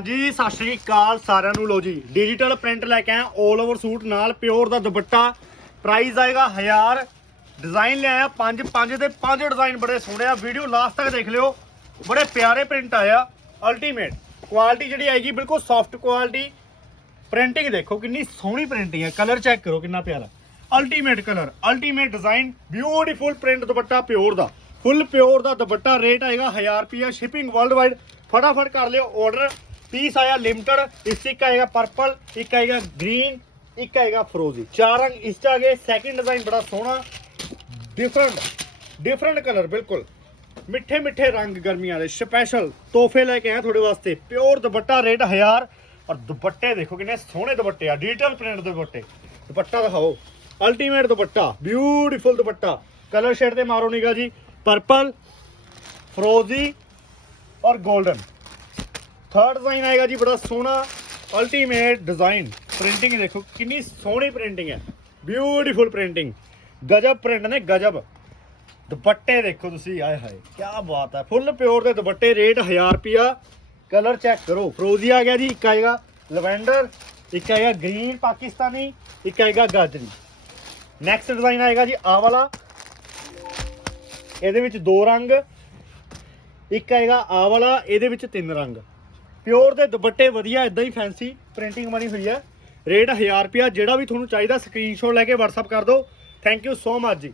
ਜੀ ਸਤਿ ਸ਼੍ਰੀ ਅਕਾਲ ਸਾਰਿਆਂ ਨੂੰ। ਲੋ ਜੀ ਡਿਜੀਟਲ ਪ੍ਰਿੰਟ ਲੈ ਕੇ ਆਇਆ 올 ਓਵਰ ਸੂਟ ਨਾਲ ਪਿਓਰ ਦਾ ਦੁਪੱਟਾ। ਪ੍ਰਾਈਸ ਆਏਗਾ 1000 ਡਿਜ਼ਾਈਨ ਲਿਆਇਆ, ਪੰਜ ਪੰਜ ਦੇ ਪੰਜ ਡਿਜ਼ਾਈਨ ਬੜੇ ਸੋਹਣੇ ਆ। ਵੀਡੀਓ ਲਾਸਟ ਤੱਕ ਦੇਖ ਲਿਓ। ਬੜੇ ਪਿਆਰੇ ਪ੍ਰਿੰਟ ਆਇਆ ਅਲਟੀਮੇਟ ਕੁਆਲਿਟੀ ਜਿਹੜੀ ਆਏਗੀ, ਬਿਲਕੁਲ ਸੌਫਟ ਕੁਆਲਿਟੀ ਪ੍ਰਿੰਟਿੰਗ ਦੇਖੋ ਕਿੰਨੀ ਸੋਹਣੀ ਪ੍ਰਿੰਟਿੰਗ ਹੈ ਕਲਰ ਚੈੱਕ ਕਰੋ ਕਿੰਨਾ ਪਿਆਰਾ। Ultimate colour ultimate design beautiful print ਦੁਪੱਟਾ ਪਿਓਰ ਦਾ। ਫੁੱਲ ਪਿਓਰ ਦਾ ਦੁਪੱਟਾ ਰੇਟ ਆਏਗਾ 1000 ਰੁਪਿਆ ਸ਼ਿਪਿੰਗ ਵਰਲਡ ਵਾਈਡ ਫਟਾਫਟ ਕਰ ਲਿਓ ਆਰਡਰ ਪੀਸ ਆਇਆ ਲਿਮਟਡ, ਇਸ 'ਚ ਇੱਕ ਆਏਗਾ ਪਰਪਲ ਇੱਕ ਆਏਗਾ ਗ੍ਰੀਨ ਇੱਕ ਆਏਗਾ ਫਰੋਜ਼ੀ ਚਾਰ ਰੰਗ ਇਸ 'ਚ ਆ ਗਏ ਸੈਕਿੰਡ ਡਿਜ਼ਾਈਨ ਬੜਾ ਸੋਹਣਾ ਡਿਫਰੈਂਟ ਡਿਫਰੈਂਟ ਕਲਰ ਬਿਲਕੁਲ। ਮਿੱਠੇ ਮਿੱਠੇ ਰੰਗ ਗਰਮੀਆਂ ਦੇ ਸਪੈਸ਼ਲ ਤੋਹਫੇ ਲੈ ਕੇ ਆਇਆ ਤੁਹਾਡੇ ਵਾਸਤੇ ਪਿਓਰ ਦੁਪੱਟਾ ਰੇਟ 1000 ਔਰ ਦੁਪੱਟੇ ਦੇਖੋ ਕਿੰਨੇ ਸੋਹਣੇ ਦੁਪੱਟੇ ਆ ਡਿਜੀਟਲ ਪ੍ਰਿੰਟ ਦੇ ਦੁਪੱਟੇ। ਦੁਪੱਟਾ ਦਿਖਾਓ ਅਲਟੀਮੇਟ ਦੁਪੱਟਾ ਬਿਊਟੀਫੁਲ ਦੁਪੱਟਾ। ਕਲਰ ਸ਼ੇਡ ਤੇ ਮਾਰੋ ਨਿਗਾ ਜੀ ਪਰਪਲ ਫਰੋਜ਼ੀ ਔਰ 골ਡਨ ਥਰਡ ਡਿਜ਼ਾਈਨ ਆਏਗਾ ਜੀ, ਬੜਾ ਸੋਹਣਾ ਅਲਟੀਮੇਟ ਡਿਜ਼ਾਈਨ ਪ੍ਰਿੰਟਿੰਗ ਦੇਖੋ, ਕਿੰਨੀ ਸੋਹਣੀ ਪ੍ਰਿੰਟਿੰਗ ਹੈ। ਬਿਊਟੀਫੁਲ ਪ੍ਰਿੰਟਿੰਗ ਗਜਬ ਪ੍ਰਿੰਟ ਨੇ, ਗਜਬ। ਦੁਪੱਟੇ ਦੇਖੋ ਤੁਸੀਂ, ਆਏ ਹਾਏ ਕੀ ਬਾਤ ਹੈ। ਫੁੱਲ ਪਿਓਰ ਦੇ ਦੁਪੱਟੇ ਰੇਟ 1000 ਰੁਪਿਆ ਕਲਰ ਚੈੱਕ ਕਰੋ। ਫਰੋਜ਼ੀ ਆ ਗਿਆ ਜੀ, ਇੱਕ ਆਏਗਾ ਲਵੈਂਡਰ ਇੱਕ ਆਏਗਾ ਗ੍ਰੀਨ ਪਾਕਿਸਤਾਨੀ, ਇੱਕ ਆਏਗਾ ਗਾਜਰੀ। ਨੈਕਸਟ ਡਿਜ਼ਾਈਨ ਆਏਗਾ ਜੀ, ਆਹ ਵਾਲਾ। ਇਹਦੇ ਵਿੱਚ ਦੋ ਰੰਗ। ਇੱਕ ਆਏਗਾ ਆਹ ਵਾਲਾ, ਇਹਦੇ ਵਿੱਚ ਤਿੰਨ ਰੰਗ। ਪਿਓਰ ਦੇ ਦੁਪੱਟੇ ਵਧੀਆ ਇਦਾਂ ਹੀ ਫੈਂਸੀ ਪ੍ਰਿੰਟਿੰਗ ਬਣੀ ਹੋਈ ਹੈ ਰੇਟ 1000 ਰੁਪਿਆ ਜਿਹੜਾ ਵੀ ਤੁਹਾਨੂੰ ਚਾਹੀਦਾ ਸਕਰੀਨਸ਼ਾਟ ਲੈ ਕੇ WhatsApp ਕਰ ਦਿਓ। ਥੈਂਕ ਯੂ ਸੋ ਮਚ ਜੀ।